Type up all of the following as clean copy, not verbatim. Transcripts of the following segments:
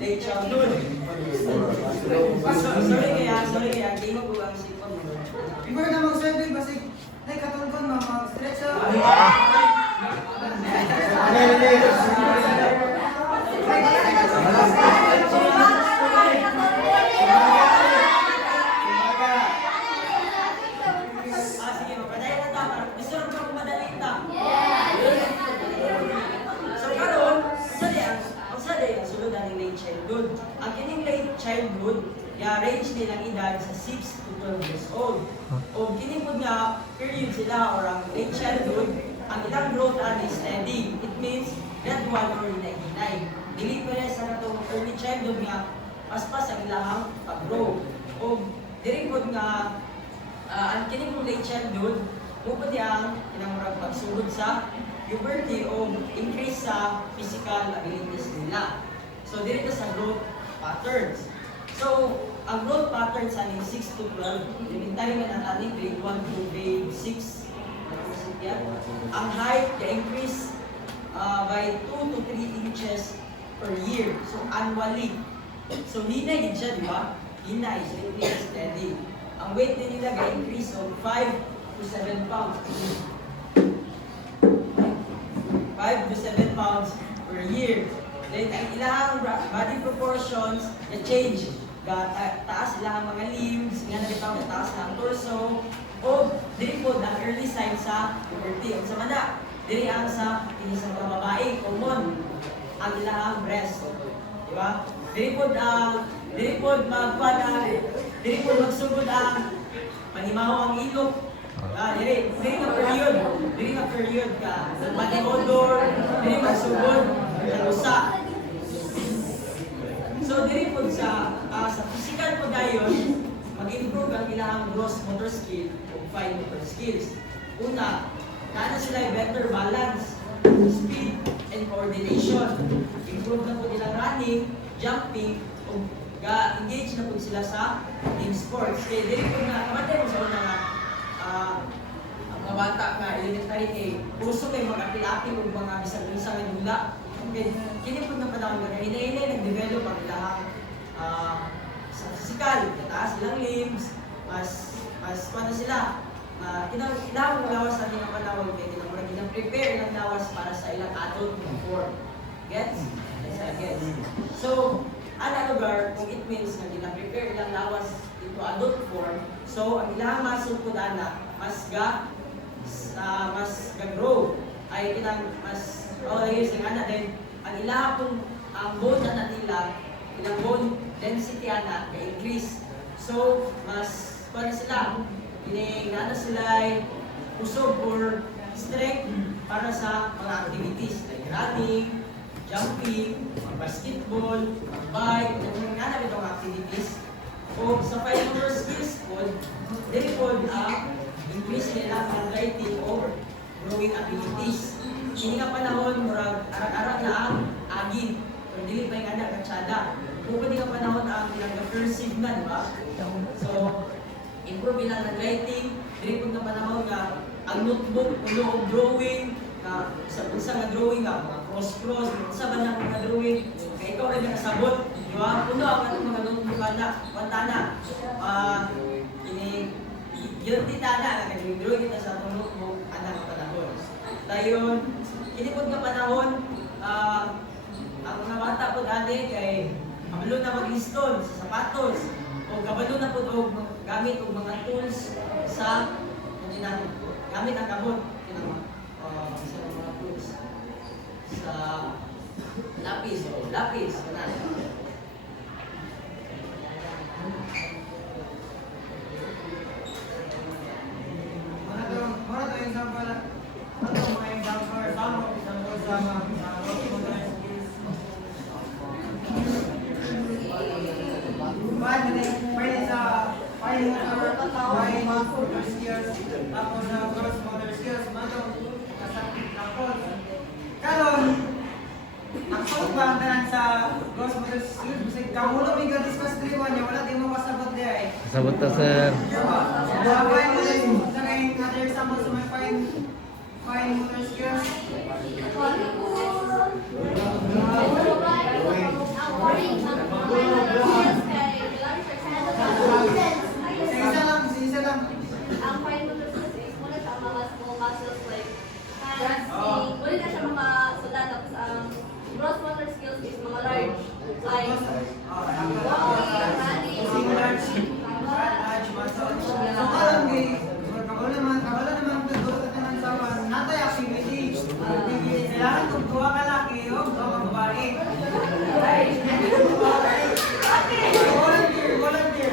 late childhood. Sorry kaya, di mo po ang sipon. Before na mag-survey, basig, ay katungkon mo, mag-stretch up. Sige, mapadaya na ta. Gusto rin ko madali ta. So karon, sa day ang sulod ang late childhood. Ang kining late childhood, range nilang edad sa 6 to 12 years old. O kining pud nga period sila or ang late childhood, ang ilang growth ani steady. It means gradual or hinay-hinay. Dili pa rin sa natong early childhood nga paspas ang ilang pag-grow. O diri pud nga ang kining late childhood, mupod ang kinamurag pagsulod sa puberty o increase sa physical abilities nila. So dito sa growth patterns. So ang growth patterns ani 6 to 12, elementary man ang ani grade 1 to grade 6. Ang height increase by 2 to 3 inches per year. So annually. So hinay din siya, di ba? Hinay, so it means steady. Ang weight din nila ga-increase of 5 to 7 pounds. 5 to 7 pounds per year. Then ang ilang body proportions na-change. Taas ilang mga limbs, nga nabitaw na taas na ang torso, o diri po ang early signs sa puberty. Ang sama na, diri ang sa inisang mga babae, common, ang ilang breast. Diba? Diri po magsugod ang manimaho ang ilok. Diri nga period ka. Body odor, diri magsugod ang usa. So diri po sa physical po dayon, mag-improve ang ilang gross motor skill o fine motor skills. Una, na sila better balance, speed, and coordination. Improve na po nilang running, jumping, o engage na po sila sa team sports. Kaya dili po na, kamatay mo sa una nga, ang mga bata nga elementary kay puso kay mag-apil-apil o mga bisag-bisag na nula. Okay, kini po na panahon nga, hinay-hinay nag-develop ang ilang sa physical, taas ilang limbs, mas paano sila, ilang lawas sa ilang panahon, kaya ilang prepare ilang lawas para sa ilang adult form. Gets? Yes, I guess. So, ang lugar, kung it means na ilang prepare ilang lawas into adult form, so ang ilang muscle po na mas ga-grow, ay ilang mas years ang ana din, ang ilang pong ang bone na nila, ilang bone density ana ga-increase. So, mas paano sila, iningana sila ay usog or strength para sa mga activities like running, jumping, basketball, bike, nangingana itong activities. O sa fine motor skills po, dili po ang increase nila ang writing or growing abilities. Hindi nga panahon, murag arak-arak na ang agin. Pero dili pa yung anak katsada. Kung pwede nga panahon ang pinag-perceive na, di ba? So, improve ilang ng writing. Dili po nga panahon nga ang notebook, ulo of drawing, na sa nga drawing nga, mga cross-cross, sa ba na mga drawing, kaya ikaw rin nakasabot, di ba? Puno ang atong mga notebook na, pantana. Yun tita na, nag-drawing kita sa atong notebook, anak panahon. Dayon, kinipod nga panahon, ang mga bata po dati kay kabalo na mag-install sa sapatos, o kabalo na po gamit o mga tools sa gamit ang kabot, sa mga tools sa lapis, kanan. Sabot ta, sir. Fine motor skills. Kailangan kung duwa ka laki o duwa ka babae. Volunteer.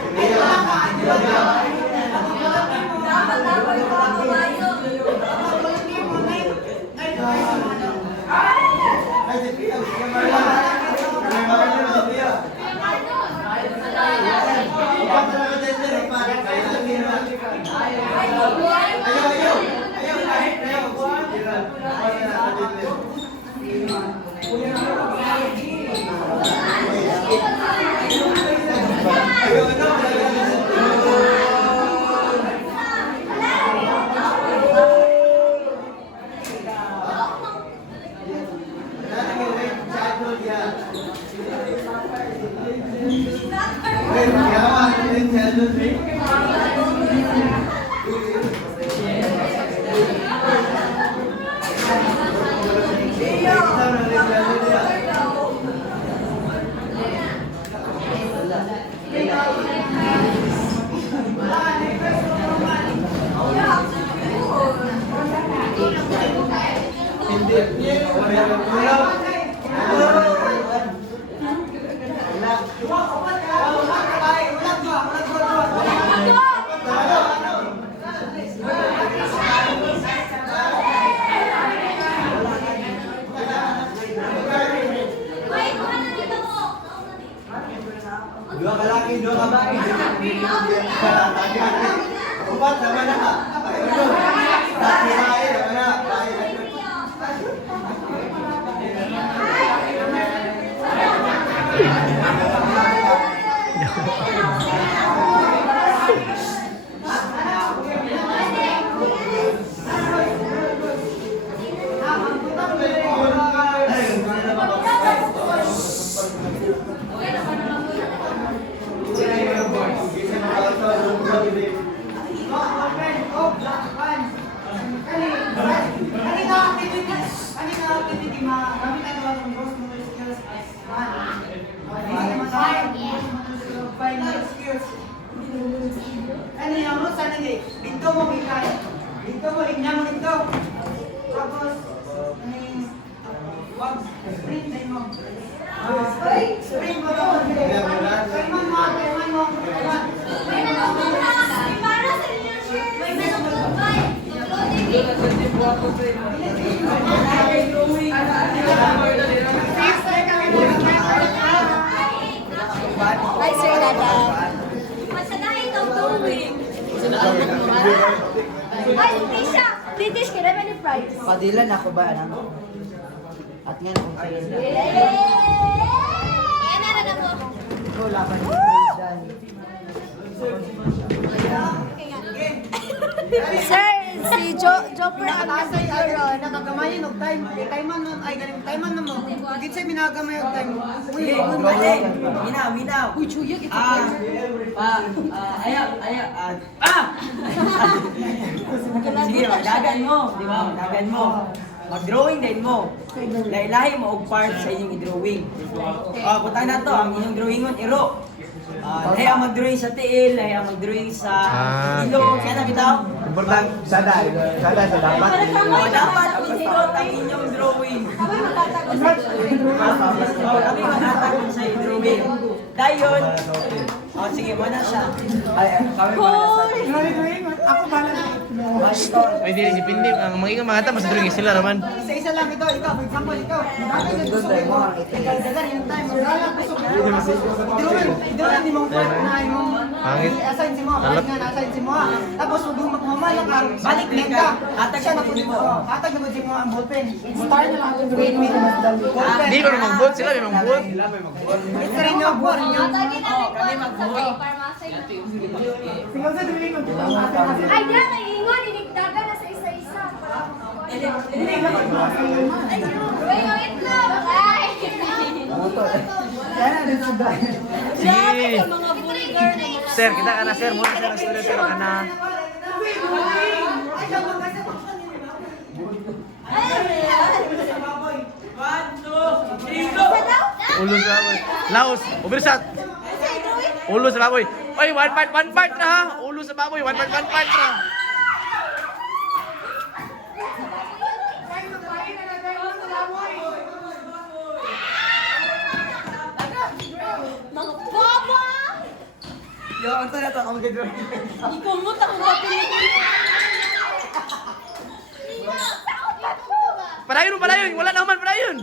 Dua ka laki, dua ka babae. Upat naman na. Laki bae naman na. Ano yung ano? Sana hindi. Dito mo bigay. Dito mo, lignan mo dito. Tapos, ano yung... Wag. Sprint na mo. Sprint mo daw. Kaiman mo. Hi, Sir Dada. Masadahin ang tuwing. Ay, Tisha! British ka naman yung price. Padilan ako ba ano? At nga kung kayo na. Yan na na mo. Ikaw laban ni President. Sir, si Joper ang nagkaroon. Nakagamayin og time. Kay man mo. Ay, galing time man mo. Gid say minagamay og time. Sige, mali. Minaw. Uy, chuya kita. Sige, magdagan mo. Di ba? Magdagan mo. Mag-drawing din mo. Lahi mo og part sa inyong i-drawing. Punta na to, ang inyong drawingon, iro. Lahi ang mag-drawing sa tiil, lahi ang mag-drawing sa ilong. Kaya na bitaw? Importante, sada sa dapat. Dapat isilot ang inyong drawing. Kami magtatagon sa drawing. Dayon, sige mo na siya. Kami pa Ako ba na? Ay, di si Pindi. Ang mga mga ata, mas drawing sila naman. Isa lang ito. Ikaw, for example, ikaw. Dagan yung time. Doon ni mong part na yung Pangit. assign si mo. Balik nga na-assign si mo. Tapos huwag yung magmamala ka. Balik din ka. Hatag Siya na na po po mo. Hatag na po si mo ang ballpen. Start na lang ang ballpen. Di ko naman vote sila, yung vote. Ito rin yung board. Kami mag-vote. Sige, sa dili ko. Ay, di na ingon, inikdagan na sa isa-isa. Ay, yung itlog! Ay! Si... Sir, kita ka na, sir. Muna sir ang student, pero ka na. One, two, three, go! Ulo sa ako. Laos. Ubirsat. Ulo sa baboy. Oy, one part na ha. Ulo sa baboy, one part na. Mga baba! Yo, ang na to, ang gagawin. Ikaw mo, takong mapilip. Padayon. Wala na man, padayon.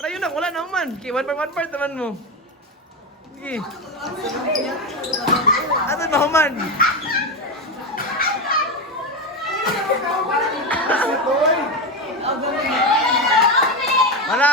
Padayon na, wala na man. Okay, one part naman mo. Sige. Ato na man. Wala.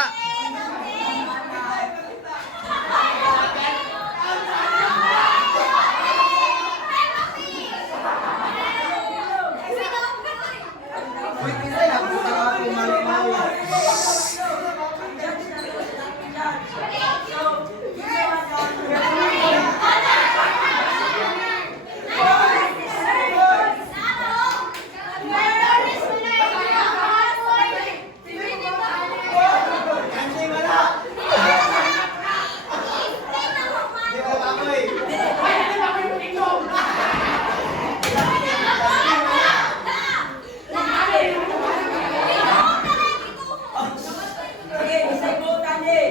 Okay, isay mo, Tani.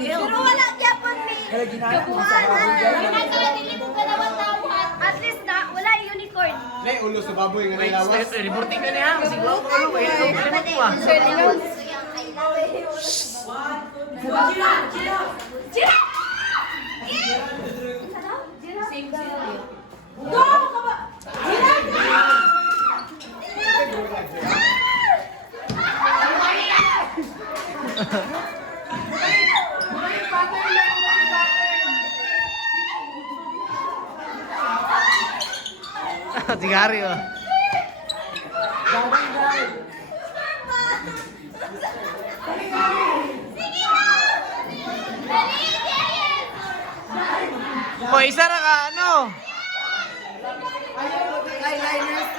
Pero wala Japan may kabuhan. At least na, wala yung unicorn. Nay, ulo sa baboy nga Wait, nalawas. reporting na niya. Kasi wala ko ulo. Kaya ito, kalimot ko ah. Jira! Go! Jira! Tigari oh. O, isa na ka, ano? Eyeliners,